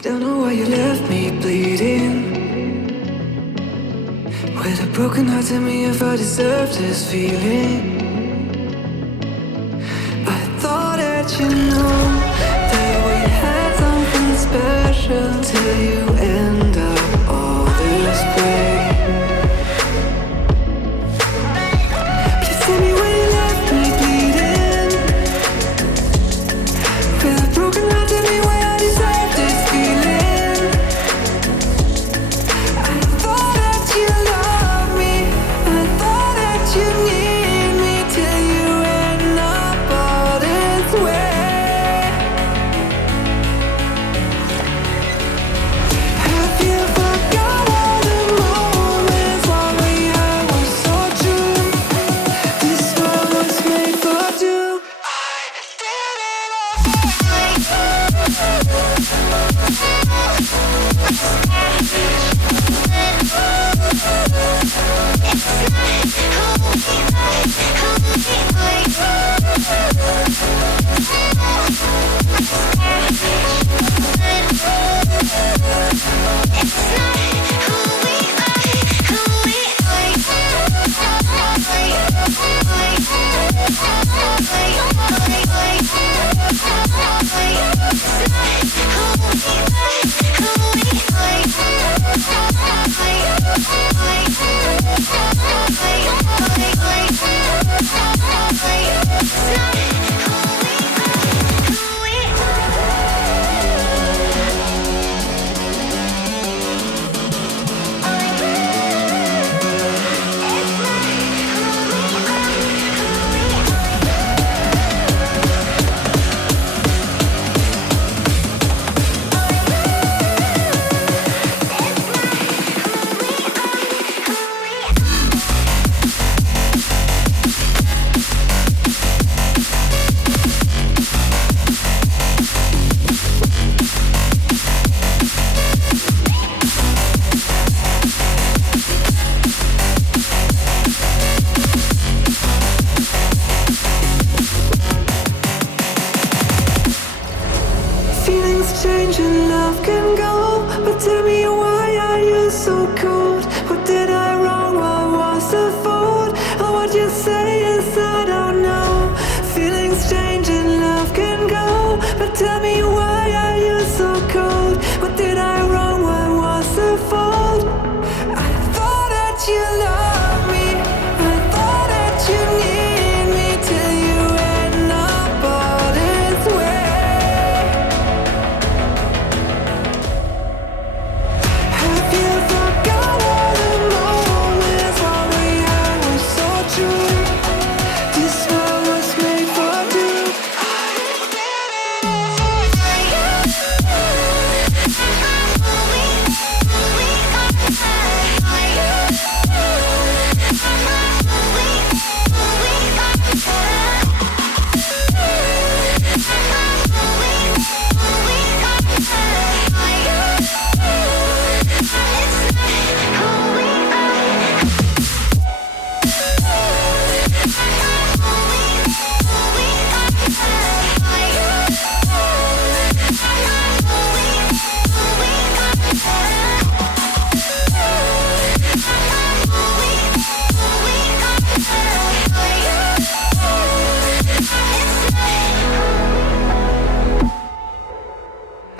Don't know why you left me bleeding. With a broken heart, tell me if I deserve this feeling. I thought that you know that we had something special till you end up all this way. Please tell me why you left me bleeding. With a broken heart, tell me why I deserve this feeling. I thought that you loved me, I thought that you need me till you end up all this way. Have you forgot all the moments while we had was so true? This world was made for two. Feelings change and love can go, but tell me why are you so cold? What did I wrong? What was the fault? Or what you say is I don't know. Feelings change and love can go, but tell me why are you so cold? What did I wrong? What was the fault? I thought that you loved me, I thought that you need me till you end up all this way. Have you forgot all the moments while we had was so true? This world was made for two.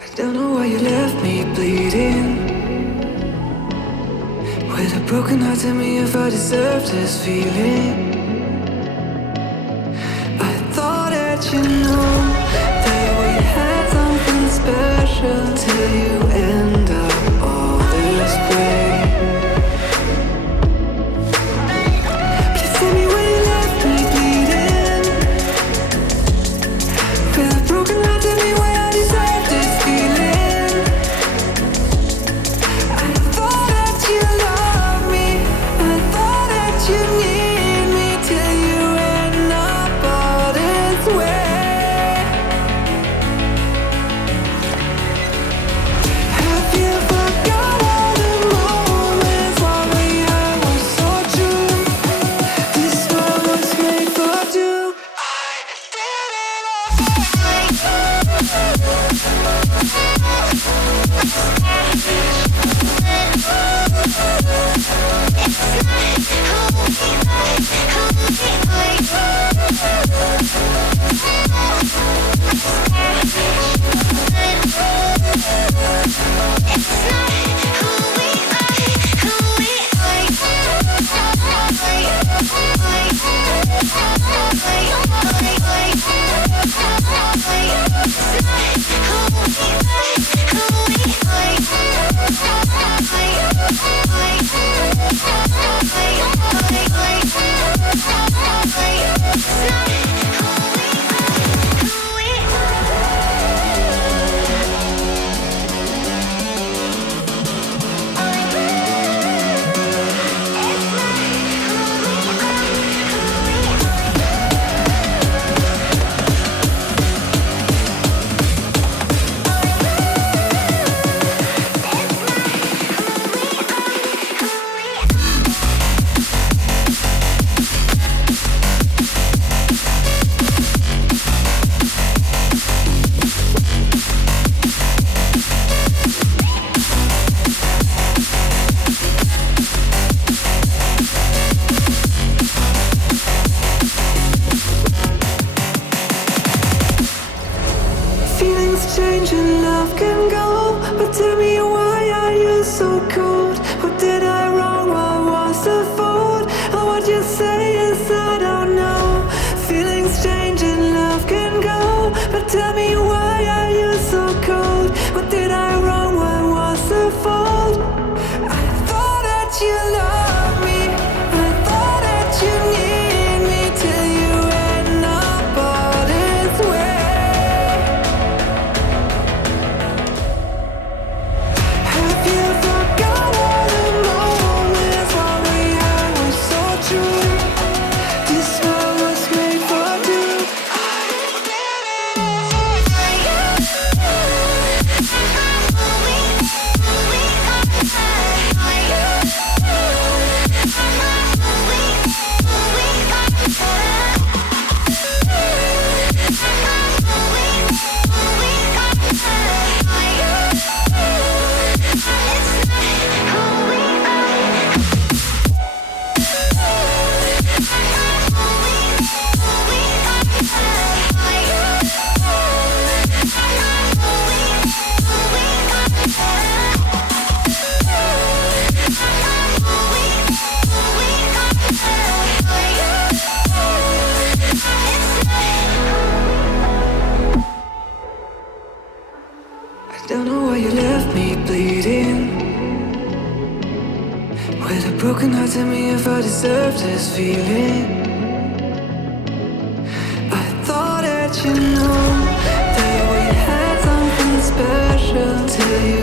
I don't know why you left me bleeding. With a broken heart, tell me if I deserve this feeling. I thought that you know that we had something special till you end up all this way. Please tell me why you left me bleeding. With a broken heart, tell me why I deserve this feeling. I thought that you loved me, I thought that you need me till you end up all this way. why you left me bleeding. With a broken heart, tell me if I deserve this feeling. I thought that you knew that we had something special till you